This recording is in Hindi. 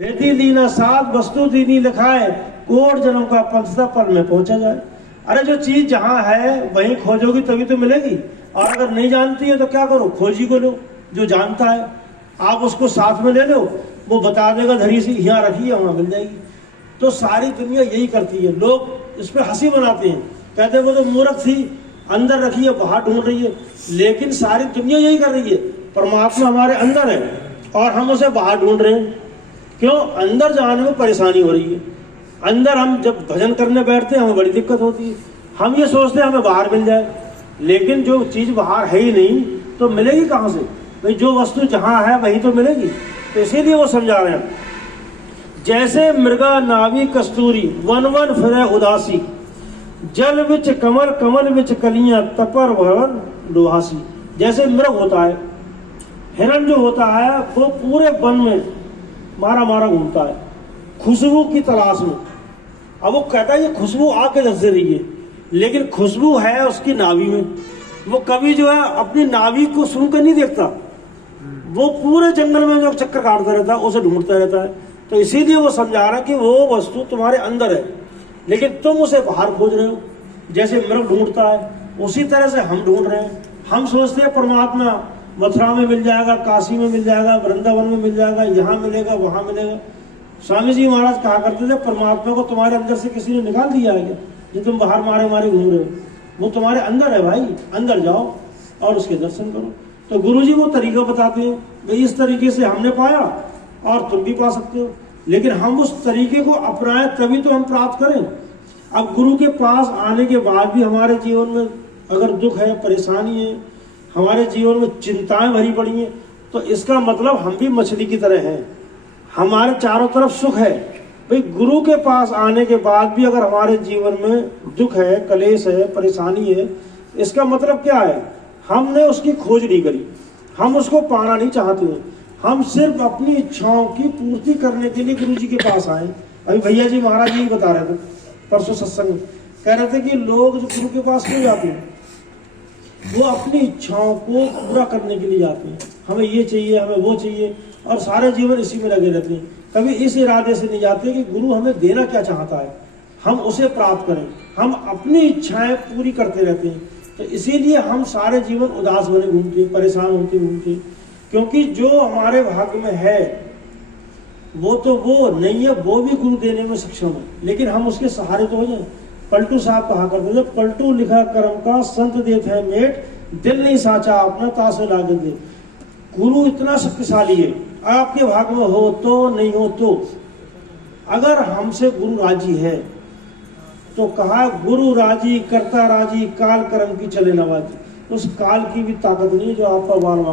रेती दीना सात वस्तु दीनी लिखाए, कोट जन्म का पंचता पल में पहुंचा जाए। अरे जो चीज जहां है वहीं खोजोगी तभी तो मिलेगी। और अगर नहीं जानती है तो क्या करो, खोजी को लो जो जानता है, आप उसको साथ में ले लो, वो बता देगा धरी से यहाँ रखी है, वहां मिल जाएगी। तो सारी दुनिया यही करती है। लोग इस पर हंसी बनाते हैं, कहते हैं वो तो मूर्ख थी, अंदर रखी है बाहर ढूंढ रही है। लेकिन सारी दुनिया यही कर रही है। परमात्मा हमारे अंदर है और हम उसे बाहर ढूंढ रहे हैं। क्यों? अंदर जाने में परेशानी हो रही है। अंदर हम जब भजन करने बैठते हैं हमें बड़ी दिक्कत होती है। हम ये सोचते हैं हमें बाहर मिल जाए, लेकिन जो चीज बाहर है ही नहीं तो मिलेगी कहाँ से भाई? जो वस्तु जहां है वही तो मिलेगी। तो इसीलिए वो समझा रहे हैं, जैसे मृगा नावी कस्तूरी, वन वन फिरे उदासी, जल विच कमल कमल विच कलियां, तपर भवन दुहासी। जैसे मृग होता है, हिरण जो होता है वो पूरे वन में मारा मारा घूमता है खुशबू की तलाश में। अब वो कहता है ये खुशबू आके दस दे रही है, लेकिन खुशबू है उसकी नाभि में। वो कभी जो है अपनी नाभि को सूंघ कर नहीं देखता, वो पूरे जंगल में जो चक्कर काटता रहता है उसे ढूंढता रहता है। तो इसीलिए वो समझा रहा है कि वो वस्तु तुम्हारे अंदर है, लेकिन तुम उसे बाहर खोज रहे हो। जैसे मृग ढूंढता है उसी तरह से हम ढूंढ रहे हैं। हम सोचते हैं परमात्मा मथुरा में मिल जाएगा, काशी में मिल जाएगा, वृंदावन में मिल जाएगा, यहाँ मिलेगा वहां मिलेगा। स्वामी जी महाराज कहा करते थे परमात्मा को तुम्हारे अंदर से किसी ने निकाल दिया है क्या, जो तुम बाहर मारे मारे घूम रहे हो? वो तुम्हारे अंदर है भाई, अंदर जाओ और उसके दर्शन करो। तो गुरु जी वो तरीका बताते हैं, भाई इस तरीके से हमने पाया और तुम भी पा सकते हो। लेकिन हम उस तरीके को अपनाएं तभी तो हम प्राप्त करें। अब गुरु के पास आने के बाद भी हमारे जीवन में अगर दुख है, परेशानी है, हमारे जीवन में चिंताएं भरी पड़ी हैं, तो इसका मतलब हम भी मछली की तरह हैं। हमारे चारों तरफ सुख है भाई। गुरु के पास आने के बाद भी अगर हमारे जीवन में दुख है, कलेश है, परेशानी है, इसका मतलब क्या है? हमने उसकी खोज नहीं करी, हम उसको पाना नहीं चाहते हैं। हम सिर्फ अपनी इच्छाओं की पूर्ति करने के लिए गुरु जी के पास आए। अभी भैया जी महाराज जी बता रहे थे परसों सत्संग में, कह रहे थे कि लोग जो गुरु के पास क्यों जाते हैं, वो अपनी इच्छाओं को पूरा करने के लिए जाते हैं। हमें ये चाहिए, हमें वो चाहिए, और सारे जीवन इसी में लगे रहते हैं। कभी इस इरादे से नहीं जाते कि गुरु हमें देना क्या चाहता है, हम उसे प्राप्त करें। हम अपनी इच्छाएं पूरी करते रहते हैं। तो इसीलिए हम सारे जीवन उदास बने घूमते, परेशान होते घूमते, क्योंकि जो हमारे भाग्य में है वो तो वो नहीं है, वो भी गुरु देने में सक्षम है, लेकिन हम उसके सहारे तो हो जाए। पलटू साहब कहा करते थे, पलटू लिखा कर्म का संत देते हैं मेट, दिल नहीं साचा अपना तासो लागे दे। गुरु इतना शक्तिशाली है, आपके भाग में हो तो नहीं हो तो। अगर हमसे गुरु राजी है तो कहा गुरु राजी करता राजी, काल कर्म की चले नवाजी। उस काल की भी ताकत नहीं जो आपका बार बार